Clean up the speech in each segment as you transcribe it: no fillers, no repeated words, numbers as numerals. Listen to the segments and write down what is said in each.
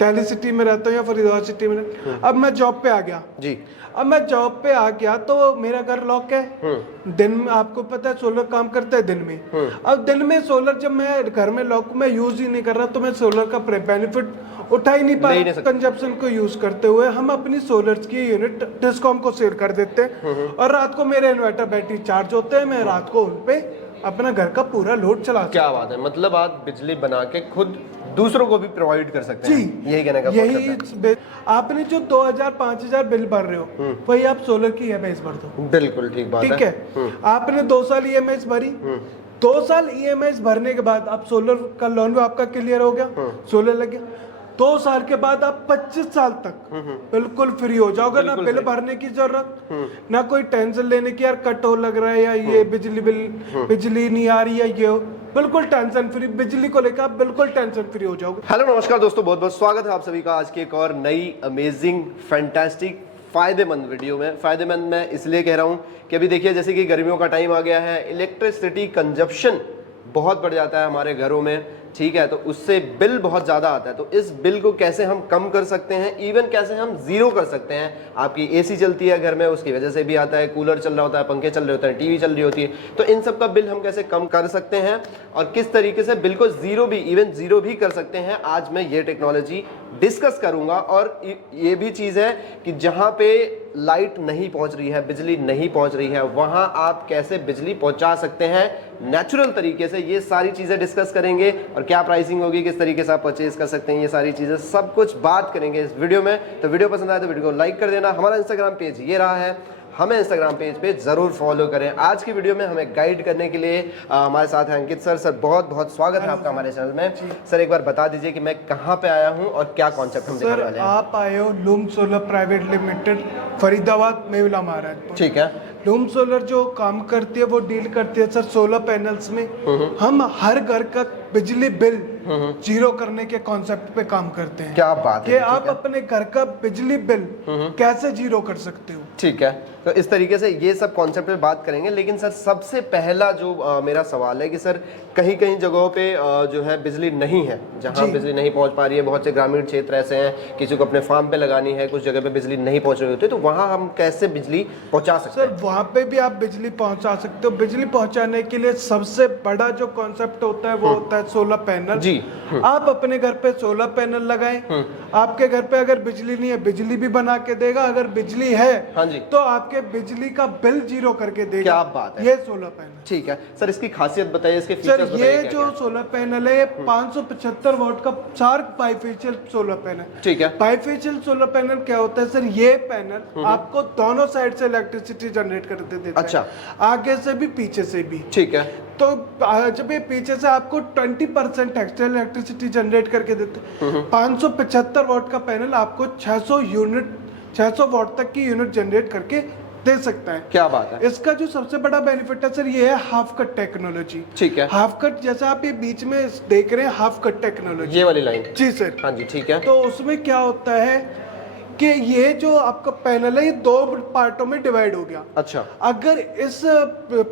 Delhi city में रहता हूँ या फरीदाबाद सिटी में अब मैं जॉब पे आ गया जी। अब मैं जॉब पे आ गया तो मेरा घर लॉक है। दिन में आपको पता है सोलर काम करता है दिन में। अब दिन में सोलर जब मैं घर में लॉक मैं यूज ही नहीं कर रहा तो मैं सोलर का बेनिफिट उठा ही नहीं पा रहा। कंजप्शन को यूज करते हुए हम अपनी सोलर की यूनिट डिस्कॉम को सेल कर देते हैं और रात को मेरे इन्वर्टर बैटरी चार्ज होते हैं, मैं रात को उन पे अपना घर का पूरा लोड चला। क्या बात है, मतलब आप बिजली बना के खुद दूसरों को भी प्रोवाइड कर सकते हैं। जी, यही कहने का यही आपने जो 2000-5000 बिल भर रहे हो वही आप सोलर की EMI भर दो। बिल्कुल ठीक बात ठीक है, आपने 2 साल EMI भरी, 2 साल EMI भरने के बाद आप सोलर का लोन भी आपका क्लियर हो गया, सोलर लग गया। 2 साल के बाद आप 25 साल तक बिल्कुल फ्री हो जाओगे, ना बिल भरने की जरूरत, ना कोई टेंशन लेने की यार कट हो लग रहा है या ये बिजली बिल बिजली नहीं आ रही है, ये बिल्कुल टेंशन फ्री। बिजली को लेकर आप बिल्कुल टेंशन फ्री हो जाओगे। हेलो नमस्कार दोस्तों, बहुत बहुत स्वागत है आप सभी का आज की एक और नई अमेजिंग फैंटास्टिक फायदेमंद वीडियो में। फायदेमंद मैं इसलिए कह रहा हूं कि अभी देखिए जैसे कि गर्मियों का टाइम आ गया है, इलेक्ट्रिसिटी कंजप्शन बहुत बढ़ जाता है हमारे घरों में, ठीक है, तो उससे बिल बहुत ज़्यादा आता है। तो इस बिल को कैसे हम कम कर सकते हैं, इवन कैसे हम जीरो कर सकते हैं। आपकी एसी चलती है घर में, उसकी वजह से भी आता है, कूलर चल रहा होता है, पंखे चल रहे होते हैं, टीवी चल रही होती है, तो इन सब का बिल हम कैसे कम कर सकते हैं और किस तरीके से बिल को जीरो भी इवन जीरो भी कर सकते हैं, आज मैं ये टेक्नोलॉजी डिस्कस करूंगा। और ये भी चीज़ है कि जहाँ पे लाइट नहीं पहुँच रही है, बिजली नहीं पहुँच रही है, वहाँ आप कैसे बिजली पहुँचा सकते हैं नेचुरल तरीके से, ये सारी चीज़ें डिस्कस करेंगे। और क्या प्राइसिंग होगी, किस तरीके से आप परचेज कर सकते हैं, ये सारी चीज़ें सब कुछ बात करेंगे इस वीडियो में। तो वीडियो पसंद आए तो वीडियो को लाइक कर देना। हमारा इंस्टाग्राम पेज ये रहा है, हमें इंस्टाग्राम पेज पे जरूर फॉलो करें। आज की वीडियो में हमें गाइड करने के लिए हमारे साथ हैं अंकित सर। सर बहुत बहुत स्वागत है आपका हमारे चैनल में। सर एक बार बता दीजिए कि मैं कहाँ पे आया हूँ और क्या कॉन्सेप्ट हम दिखाने वाले हैं। आप आए हो loom solar private limited, Faridabad, Mewla Maharajpur. ठीक है। लूम सोलर जो काम करती है वो डील करती है सर सोलर पैनल्स में। हम हर घर का बिजली बिल जीरो करने के कॉन्सेप्ट पे काम करते हैं। क्या बात है कि आप अपने घर का बिजली बिल कैसे जीरो कर सकते हो। ठीक है, तो इस तरीके से ये सब कॉन्सेप्ट पे बात करेंगे। लेकिन सर सबसे पहला जो मेरा सवाल है कि सर कहीं कहीं जगहों पे जो है बिजली नहीं है, जहाँ बिजली नहीं पहुँच पा रही है, बहुत से ग्रामीण क्षेत्र ऐसे हैं, किसी को अपने फार्म पे लगानी है, कुछ जगह पे बिजली नहीं पहुँच रही होती है, तो वहाँ हम कैसे बिजली पहुँचा सकते हैं? सर वहाँ पे भी आप बिजली पहुँचा सकते हो। बिजली पहुँचाने के लिए सबसे बड़ा जो कॉन्सेप्ट होता है वो होता है सोलर पैनल। जी। आप अपने घर पे सोलर पैनल लगाएं। आपके घर पे अगर बिजली नहीं है, बिजली भी बना के देगा, अगर बिजली है हाँ जी, तो आपके बिजली का बिल जीरो करके देगा। क्या बात है, ये सोलर पैनल। ठीक है सर, इसकी खासियत बताइए, इसके सर फीचर्स ये बताइए। जो सोलर पैनल है ये 575 वॉट का शार्प बाइफेशियल सोलर पैनल। ठीक है। बाइफेशियल सोलर पैनल क्या होता है सर, ये पैनल आपको दोनों साइड से इलेक्ट्रिसिटी जनरेट कर देता है। अच्छा। आगे से भी पीछे से भी। ठीक है। तो जब ये पीछे से आपको 20% एक्स्ट्रा इलेक्ट्रिसिटी जनरेट करके देते हैं। 575 वॉट का पैनल आपको 600 वॉट तक की यूनिट जनरेट करके दे सकता है। क्या बात है। इसका जो सबसे बड़ा बेनिफिट है सर ये है हाफ कट टेक्नोलॉजी। ठीक है। हाफ कट जैसा आप ये बीच में देख रहे हैं, हाफ कट टेक्नोलॉजी, ये वाली लाइन। जी सर। हाँ जी, ठीक है। तो उसमें क्या होता है कि ये जो आपका पैनल है ये 2 पार्टों में डिवाइड हो गया। अच्छा। अगर इस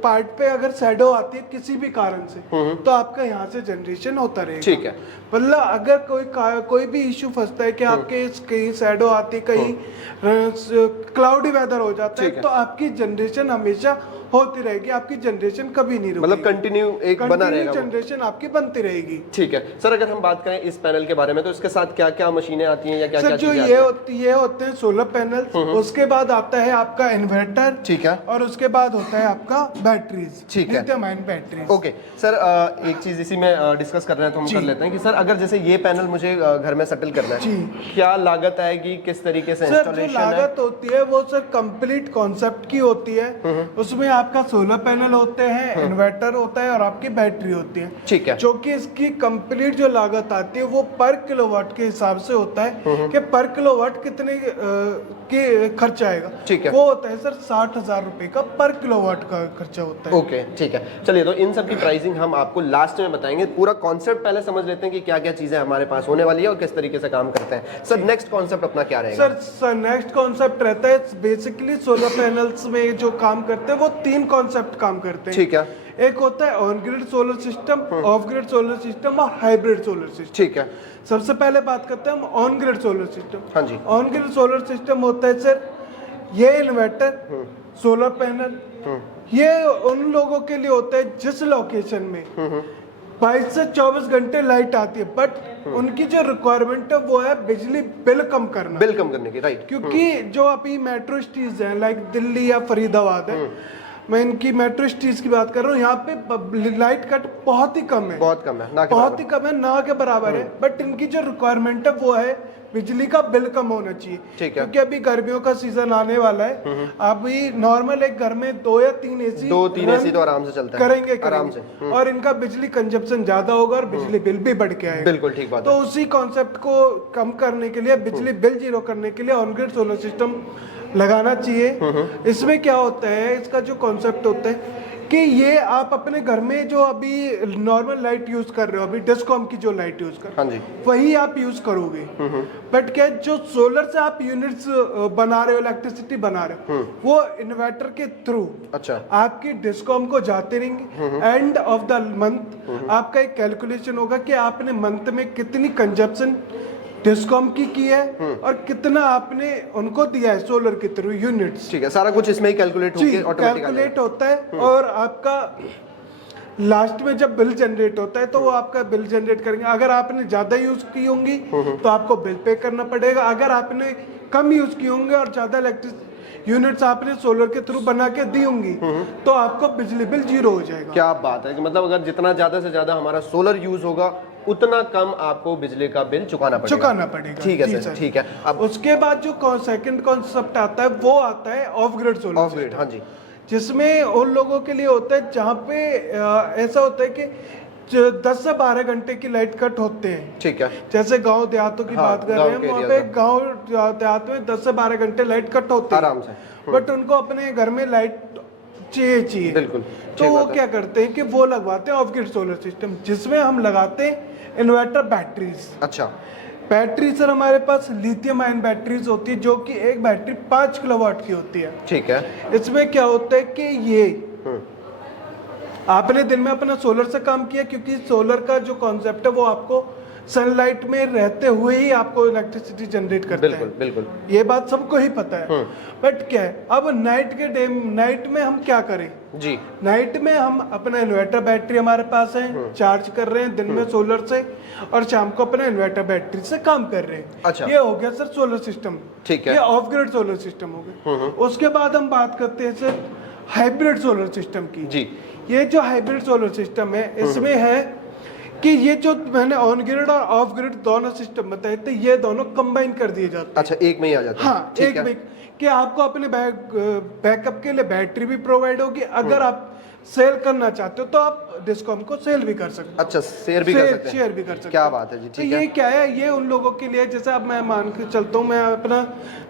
पार्ट पे अगर शैडो आती है किसी भी कारण से तो आपका यहाँ से जनरेशन होता रहेगा। ठीक है। मतलब अगर कोई भी इश्यू फंसता है कि आपके कहीं शैडो आती, कहीं क्लाउडी वेदर हो जाता है, तो आपकी जनरेशन हमेशा होती रहेगी, आपकी जनरेशन कभी नहीं रुकेगी। मतलब कंटिन्यू एक बना रहेगा, जनरेशन आपकी बनती रहेगी। ठीक है सर। अगर हम बात करें इस पैनल के बारे में तो इसके साथ क्या क्या मशीनें आती हैं या क्या क्या जो ये होते हैं सोलर पैनल, उसके बाद आता है आपका इन्वर्टर। ठीक है। और उसके बाद होता है आपका बैटरीज। ठीक है। Lithium ion batteries. Okay sir, एक चीज इसी में डिस्कस कर रहे हैं तो हम कर लेते हैं कि सर अगर जैसे ये पैनल मुझे घर में सेटल करना है, क्या लागत आएगी, किस तरीके से सर जो लागत होती है वो सर कंप्लीट कॉन्सेप्ट की होती है। उसमें आपका सोलर पैनल होते हैं, इन्वर्टर होता है और आपकी बैटरी होती है। ठीक है। जो कि इसकी कंप्लीट जो लागत आती है वो पर किलोवाट के हिसाब से होता है कि पर किलोवाट कितने की खर्चा आएगा। ठीक है। वो होता है सर 60,000 रुपए का पर किलोवाट का खर्चा होता है। ओके, ठीक है। चलिए, तो इन सब की प्राइसिंग हम आपको लास्ट में बताएंगे। पूरा कॉन्सेप्ट पहले समझ लेते हैं कि क्या क्या चीजें हमारे पास होने वाली है और किस तरीके से काम करते हैं। सर नेक्स्ट कॉन्सेप्ट अपना क्या रहेगा? सर नेक्स्ट कॉन्सेप्ट रहता है बेसिकली सोलर पैनल्स में जो काम करते हैं वो 3 कॉन्सेप्ट काम करते हैं। ठीक है। एक होता है on grid solar system, of grid solar system और हाइब्रिड सोलर सिस्टम। ठीक है, सबसे पहले बात करते हैं हम ऑन ग्रिड सोलर सिस्टम। हाँ जी। ऑन ग्रिड सोलर सिस्टम होता है सर, ये इन्वर्टर, सोलर पैनल, ये उन लोगों के लिए होता है जिस लोकेशन में 22 से 24 घंटे लाइट आती है, बट उनकी जो रिक्वायरमेंट है वो है बिजली बिल कम करना। बिल कम करने की, राइट। क्योंकि जो अभी मेट्रो सिटीज हैं लाइक दिल्ली या फरीदाबाद है, मैं इनकी मेट्रो सिटीज की बात कर रहा हूँ, यहाँ पे लाइट कट बहुत ही कम है, बहुत कम है, ना के बहुत ही कम है, ना के बराबर है, बट इनकी जो रिक्वायरमेंट है वो है बिजली का बिल कम होना चाहिए। ठीक है। क्योंकि अभी गर्मियों का सीजन आने वाला है, अभी नॉर्मल एक घर में 2 या 3 एसी, 2-3 एसी तो आराम से चलता है, करेंगे आराम से। और इनका बिजली कंजप्शन ज्यादा होगा और बिजली बिल भी बढ़ के आएगा। बिल्कुल ठीक बात तो है। उसी कॉन्सेप्ट को कम करने के लिए, बिजली बिल जीरो करने के लिए ऑन ग्रिड सोलर सिस्टम लगाना चाहिए। इसमें क्या होता है, इसका जो कॉन्सेप्ट होता है कि ये आप अपने घर में जो अभी नॉर्मल लाइट यूज कर रहे हो, अभी डिस्कॉम की जो लाइट यूज कर रहे हाँ हो, जी, वही आप यूज करोगे। बट क्या जो सोलर से आप यूनिट्स बना रहे हो, इलेक्ट्रिसिटी बना रहे हो, वो इन्वर्टर के थ्रू अच्छा, आपकी डिस्कॉम को जाते रहेंगे। एंड ऑफ द मंथ आपका एक कैलकुलेशन होगा कि आपने मंथ में कितनी कंजप्शन डिस्कॉम की है और कितना आपने उनको दिया है सोलर के थ्रू यूनिट्स। ठीक है, सारा कुछ इसमें ही कैलकुलेट होके ऑटोमेटिक कैलकुलेट होता है और आपका लास्ट में जब बिल जनरेट होता है तो वो आपका बिल जनरेट करेंगे। अगर आपने ज्यादा यूज की होंगी तो आपको बिल पे करना पड़ेगा, अगर आपने कम यूज की होंगे और ज्यादा इलेक्ट्रिक यूनिट्स आपने सोलर के थ्रू बना के दी होंगी तो आपको बिजली बिल जीरो हो जाएगा। क्या बात है कि मतलब अगर जितना ज्यादा से ज्यादा हमारा सोलर यूज होगा उतना कम आपको बिजली का बिल चुकाना पड़ेगा। ठीक है सर, ठीक है। अब उसके बाद जो सेकंड कॉन्सेप्ट आता है वो आता है of grid solar. Of grid, हाँ जी, जिसमें उन लोगों के लिए होता है जहाँ पे ऐसा होता है कि 10 से 12 घंटे की लाइट कट होते हैं। ठीक है, जैसे गांव देहातों की बात कर रहे हैं, वहाँ पे गांव देहात में 10 से 12 घंटे लाइट कट होते हैं आराम से, बट उनको अपने घर में लाइट चाहिए। बिल्कुल। तो वो क्या करते हैं कि वो लगवाते हैं ऑफ ग्रिड सोलर सिस्टम, जिसमें हम लगाते हैं इन्वर्टर बैटरीज। अच्छा, बैटरी सर हमारे पास लिथियम आयन बैटरीज होती है, जो कि एक बैटरी 5 किलोवाट की होती है। ठीक है। इसमें क्या होता है कि ये आपने दिन में अपना सोलर से काम किया, क्योंकि सोलर का जो कॉन्सेप्ट है वो आपको सनलाइट में रहते हुए ही आपको इलेक्ट्रिसिटी जनरेट करता है। बिल्कुल बिल्कुल, ये बात सबको ही पता है। बट क्या है, अब नाइट में हम क्या करें जी, नाइट में हम अपना इन्वर्टर बैटरी हमारे पास है, चार्ज कर रहे हैं दिन में सोलर से और शाम को अपना इन्वर्टर बैटरी से काम कर रहे हैं। अच्छा, ये हो गया सर सोलर सिस्टम। ठीक है, ये ऑफ ग्रिड सोलर सिस्टम हो गया। उसके बाद हम बात करते हैं सर हाइब्रिड सोलर सिस्टम की। जी, ये जो हाइब्रिड सोलर सिस्टम है, इसमें है कि ये जो मैंने ऑन ग्रिड और ऑफ ग्रिड दोनों सिस्टम बताए थे, ये दोनों कंबाइन कर दिए जाते हैं। अच्छा, एक में ही आ जाता है। हाँ, एक में कि आपको अपने बैकअप के लिए बैटरी भी प्रोवाइड होगी। अगर आप सेल करना चाहते हो तो आप डिस्कॉम को सेल भी कर सकते हो। अच्छा, शेयर भी कर सकते हैं। शेयर भी कर सकते क्या हो। बात है जी, तो ठीक है। ये क्या है, ये उन लोगों के लिए, जैसे अब मैं मान के चलता हूँ, मैं अपना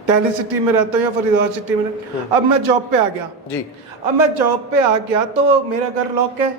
दिल्ली सिटी में रहता हूँ या फरीदाबाद सिटी में, अब मैं जॉब पे आ गया जी, अब मैं जॉब पे आ गया तो मेरा घर लॉक है।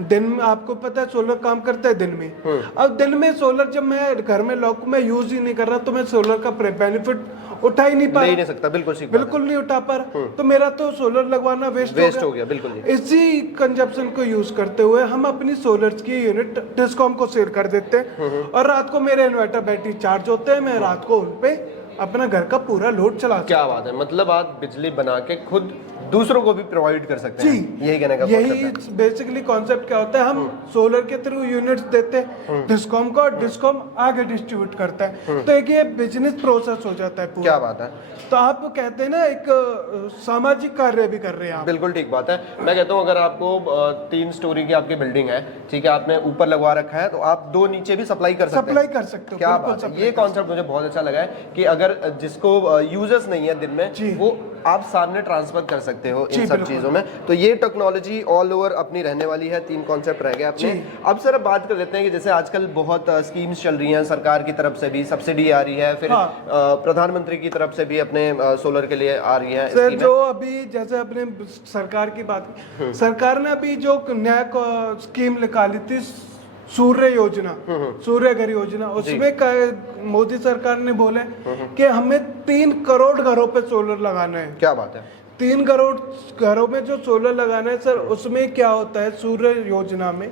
दिन में आपको पता है सोलर काम करता है दिन में। अब दिन में सोलर जब मैं घर में लॉक मैं यूज ही नहीं कर रहा तो मैं सोलर का बेनिफिट उठा ही नहीं पा नहीं सकता। बिल्कुल नहीं उठा पा रहा, तो मेरा तो सोलर लगवाना वेस्ट हो गया। बिल्कुल जी। इसी कंजप्शन को यूज करते हुए हम अपनी सोलर की यूनिट डिस्कॉम को सेल कर देते हैं और रात को मेरे इन्वर्टर बैटरी चार्ज होते हैं, मैं रात को उनपे अपना घर का पूरा लोड चला। क्या बात है, मतलब आप बिजली बना के खुद दूसरों को भी प्रोवाइड कर सकते हैं। यही कहने का यही बेसिकली कॉन्सेप्ट क्या होता है, हम सोलर के थ्रू यूनिट्स देते हैं डिस्कॉम को और डिस्कॉम आगे डिस्ट्रीब्यूट करता है। तो एक ये बिजनेस प्रोसेस हो जाता है पूरा। क्या बात है। तो आप कहते हैं ना एक सामाजिक कार्य भी कर रहे हैं आप। बिल्कुल ठीक बात है। मैं कहता हूँ अगर आपको 3 स्टोरी की आपकी बिल्डिंग है, ठीक है, आपने ऊपर लगवा रखा है तो आप 2 नीचे भी सप्लाई कर सकते हैं। क्या बात है, ये कॉन्सेप्ट मुझे बहुत अच्छा लगा है कि अगर जिसको यूजर्स नहीं है दिन में, वो आप सामने ट्रांसफर कर सकते हो इन सब चीजों में। तो ये टेक्नोलॉजी ऑल ओवर अपनी रहने वाली है। 3 कॉन्सेप्ट रह गए अपने। अब सर बात कर लेते हैं कि जैसे आजकल बहुत स्कीम्स चल रही हैं, सरकार की तरफ से भी सब्सिडी आ रही है, फिर प्रधानमंत्री की तरफ से भी अपने सोलर के लिए आ रही है सर। जो अभी जैसे अपने सरकार की बात, सरकार ने अभी जो नया स्कीम निकाली थी सूर्य योजना, सूर्य घर योजना, उसमें मोदी सरकार ने बोले कि हमें 3 करोड़ घरों पे सोलर लगाना है। क्या बात है। 3 करोड़ घरों में जो सोलर लगाना है सर, उसमें क्या होता है सूर्य योजना में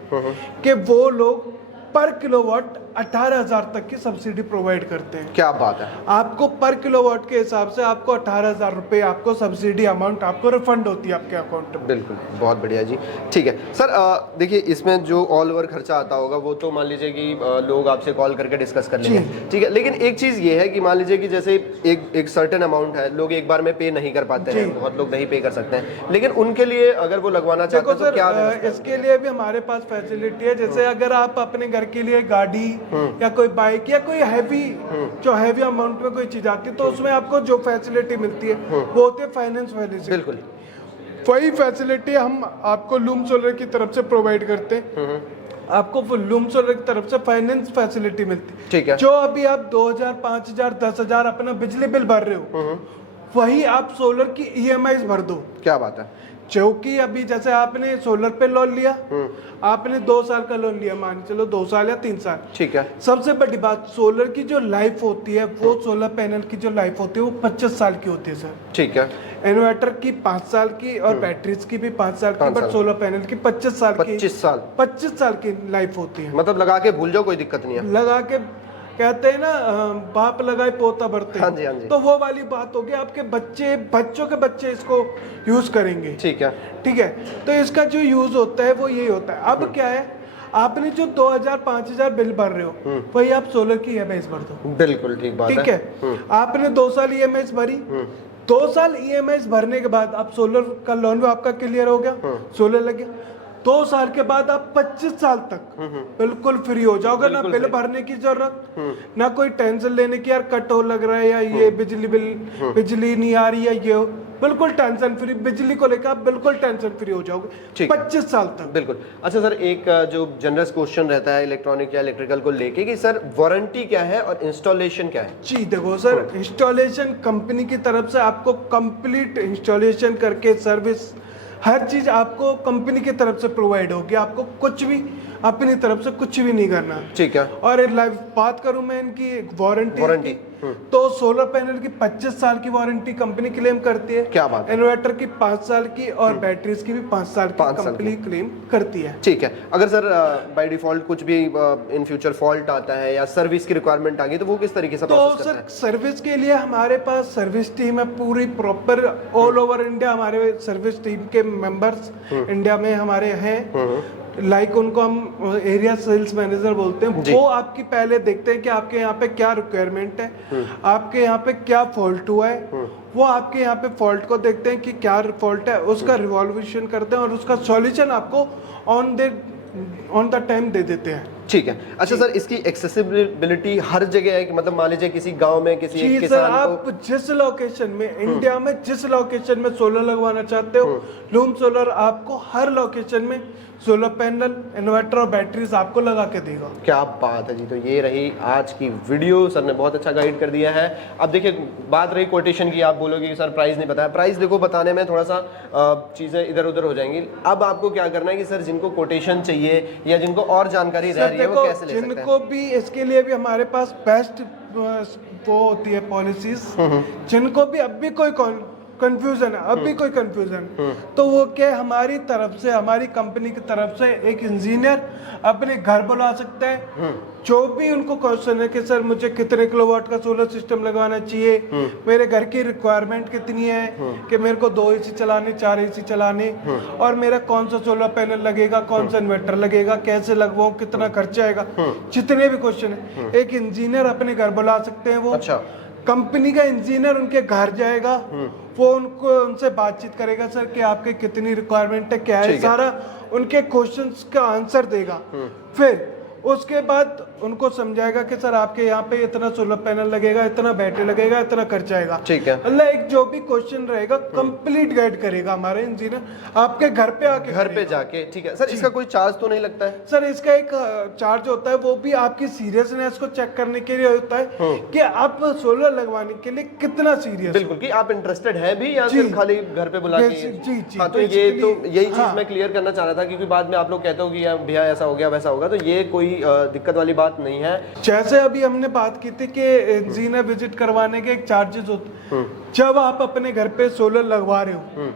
कि वो लोग पर किलोवाट 18,000 तक की सब्सिडी प्रोवाइड करते हैं। क्या बात है। आपको पर किलोवाट के हिसाब से आपको 18,000 रुपये आपको सब्सिडी अमाउंट आपको रिफंड होती है आपके अकाउंट में। बिल्कुल, बहुत बढ़िया जी। ठीक है सर, देखिए इसमें जो ऑल ओवर खर्चा आता होगा वो तो मान लीजिए कि लोग आपसे कॉल करके डिस्कस कर लेंगे, ठीक है, लेकिन एक चीज़ ये है कि मान लीजिए कि जैसे एक सर्टेन अमाउंट है, लोग एक बार में पे नहीं कर पाते हैं, बहुत लोग नहीं पे कर सकते हैं, लेकिन उनके लिए अगर वो लगवाना चाहते हैं तो क्या इसके लिए भी हमारे पास फैसिलिटी है। जैसे अगर आप अपने घर के लिए गाड़ी या कोई बाइक या कोई हैवी अमाउंट में कोई चीज आती है तो उसमें आपको जो फैसिलिटी मिलती है वो होती है फाइनेंस फैसिलिटी। बिल्कुल, वही फैसिलिटी हम आपको लूम सोलर की तरफ से प्रोवाइड करते हैं। आपको लूम सोलर की तरफ से फाइनेंस फैसिलिटी मिलती है। ठीक है। जो अभी आप 2,000, 5,000, 10,000 अपना बिजली बिल भर रहे हो, वही आप सोलर की EMI भर दो। क्या बात है। क्योंकि अभी जैसे आपने सोलर पे लोन लिया, आपने 2 साल का लोन लिया, मान चलो 2 साल या 3 साल, ठीक है। सबसे बड़ी बात सोलर की जो लाइफ होती है, वो सोलर पैनल की जो लाइफ होती है वो 25 साल की होती है सर। ठीक है। इन्वर्टर की 5 साल की और बैटरीज की भी 5 साल की, बट सोलर पैनल की 25 साल की 25 साल की लाइफ होती है। मतलब लगा के भूल जाओ, कोई दिक्कत नहीं है। लगा के कहते हैं ना, बाप लगाए पोता बढ़ते। हाँ जी, हाँ जी। तो वो वाली बात होगी, आपके बच्चों के बच्चे इसको यूज करेंगे। ठीक है, ठीक है। तो इसका जो यूज होता है वो यही होता है। अब क्या है, आपने जो 2,000, 5,000 बिल भर रहे हो वही आप सोलर की EMI भर दो। बिल्कुल ठीक बात है। ठीक है, आपने 2 साल EMI भरी, 2 साल EMI भरने के बाद आप सोलर का लोन भी आपका क्लियर हो गया, सोलर लग गया। 2 साल के बाद आप 25 साल तक बिल्कुल फ्री हो जाओगे। ना बिल भरने की जरूरत, ना कोई टेंशन लेने की यार कट हो लग रहा है या ये बिजली नहीं आ रही है, ये बिल्कुल टेंशन फ्री। बिजली को लेकर आप बिल्कुल टेंशन फ्री हो जाओगे 25 साल तक। बिल्कुल। अच्छा सर, एक जो जनरल क्वेश्चन रहता है इलेक्ट्रॉनिक या इलेक्ट्रिकल को लेके कि सर वारंटी क्या है और इंस्टॉलेशन क्या है? जी देखो सर, इंस्टॉलेशन कंपनी की तरफ से आपको कंप्लीट इंस्टॉलेशन करके सर्विस हर चीज आपको कंपनी की तरफ से प्रोवाइड होगी। आपको कुछ भी अपनी तरफ से कुछ भी नहीं करना। ठीक है। और बात करूं मैं इनकी वारंटी की, तो सोलर पैनल की 25 साल की वारंटी कंपनी क्लेम करती है। क्या बात है। इन्वर्टर की 5 साल की और बैटरीज की भी 5 साल की कंपनी क्लेम करती है। ठीक है। अगर सर बाय डिफॉल्ट कुछ भी इन फ्यूचर फॉल्ट आता है या सर्विस की रिक्वायरमेंट आ गई तो वो किस तरीके से प्रोसेस करता है? तो सर सर्विस के लिए हमारे पास सर्विस टीम है पूरी प्रॉपर ऑल ओवर इंडिया। हमारे सर्विस टीम के मेंबर्स इंडिया में हमारे हैं। लाइक उनको हम एरिया सेल्स मैनेजर बोलते हैं। वो आपकी पहले देखते हैं कि आपके यहाँ पे क्या रिक्वायरमेंट है, आपके यहाँ पे क्या फॉल्ट हुआ है। वो आपके यहाँ पे फॉल्ट को देखते हैं कि क्या फॉल्ट है, उसका रिवॉल्यूशन करते हैं और उसका सॉल्यूशन आपको ऑन द टाइम दे देते हैं। ठीक है। अच्छा सर, इसकी एक्सेसिबिलिटी हर जगह है कि मतलब मान लीजिए किसी गांव में किसी एक किसान आप जिस लोकेशन में इंडिया में जिस लोकेशन में सोलर लगवाना चाहते हो, लूम सोलर आपको हर लोकेशन में सोलर पैनल, इन्वर्टर और बैटरीज आपको लगा के देगा। क्या बात है जी। तो ये रही आज की वीडियो, सर ने बहुत अच्छा गाइड कर दिया है। अब देखिए बात रही कोटेशन की, आप बोलोगे कि सर प्राइस नहीं बताया। प्राइस देखो बताने में थोड़ा सा चीजें इधर उधर हो जाएंगी। अब आपको क्या करना है कि सर जिनको कोटेशन चाहिए या जिनको और जानकारी रह रही है वो कैसे ले सकते हैं? जिनको भी इसके लिए भी हमारे पास बेस्ट वो होती है पॉलिसीज। जिनको भी अब भी कोई कंफ्यूजन है, अब भी कोई कंफ्यूजन, तो वो क्या हमारी तरफ से, हमारी कंपनी की तरफ से एक इंजीनियर अपने घर बुला सकता है। जो भी उनको क्वेश्चन है कि सर मुझे कितने किलोवाट का सोलर सिस्टम लगवाना चाहिए, मेरे घर की रिक्वायरमेंट कितनी है, कि मेरे को 2 AC चलाने, 4 AC चलाने, और मेरा कौन सा सोलर पैनल लगेगा, कौन सा इन्वर्टर लगेगा, कैसे लगवाऊं, कितना खर्चा आएगा, जितने भी क्वेश्चन है एक इंजीनियर अपने घर बुला सकते हैं। वो अच्छा कंपनी का इंजीनियर उनके घर जाएगा, वो उनसे बातचीत करेगा सर कि आपके कितनी रिक्वायरमेंट है, क्या है, सारा उनके क्वेश्चंस का आंसर देगा। फिर उसके बाद उनको समझाएगा कि सर आपके यहाँ पे इतना सोलर पैनल लगेगा, इतना बैटरी लगेगा, इतना खर्चा आएगा। ठीक है। अल्लाह एक जो भी क्वेश्चन रहेगा कंप्लीट गाइड करेगा हमारे इंजीनियर आपके घर पे आके, घर पे जाके। ठीक है सर, इसका कोई चार्ज तो नहीं लगता है? सर इसका एक चार्ज होता है, वो भी आपकी सीरियसनेस को चेक करने के लिए होता है कि आप सोलर लगवाने के लिए कितना सीरियस। बिल्कुल, कि आप इंटरेस्टेड है भी या सिर्फ खाली घर पे बुला के? जी। हाँ, तो ये तो यही चीज मैं क्लियर करना चाह रहा था, क्योंकि बाद में आप लोग कहते हो कि भैया ऐसा हो गया वैसा होगा, तो ये कोई दिक्कत वाली बात नहीं है। जैसे अभी हमने बात की थी कि जीना विजिट करवाने के एक चार्जेस होते, जब आप अपने घर पे सोलर लगवा रहे हो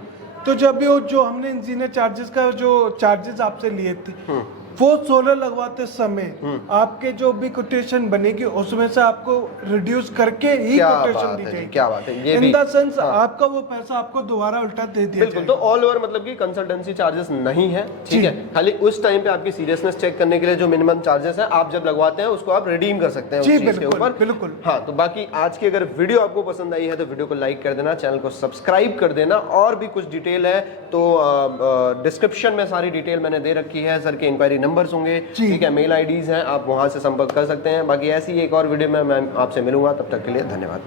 तो जब भी वो जो हमने इंजीनियर चार्जेस का जो चार्जेस आपसे लिए थे वो सोलर लगवाते समय आपके जो भी कोटेशन बनेगी उसमें से आपको रिड्यूस करके ही कोटेशन दी जाएगी। क्या बात है, ये इन द सेंस आपका वो पैसा आपको दोबारा उल्टा दे दिया बिल्कुल। तो ऑल ओवर मतलब कि कंसल्टेंसी चार्जेस नहीं है, ठीक है। खाली उस टाइम पे आपकी सीरियसनेस चेक करने के लिए जो मिनिमम चार्जेस है आप जब लगवाते हैं उसको आप रिडीम कर सकते हैं उस चीज के ऊपर। बिल्कुल। हाँ, तो बाकी आज की अगर वीडियो आपको पसंद आई है तो वीडियो को लाइक कर देना, चैनल को सब्सक्राइब कर देना। और भी कुछ डिटेल है तो डिस्क्रिप्शन में सारी डिटेल मैंने दे रखी है। सर के इंक्वायरी नंबर्स होंगे, ठीक है, मेल आईडीज हैं, आप वहां से संपर्क कर सकते हैं। बाकी ऐसी एक और वीडियो में मैं आपसे मिलूंगा, तब तक के लिए धन्यवाद।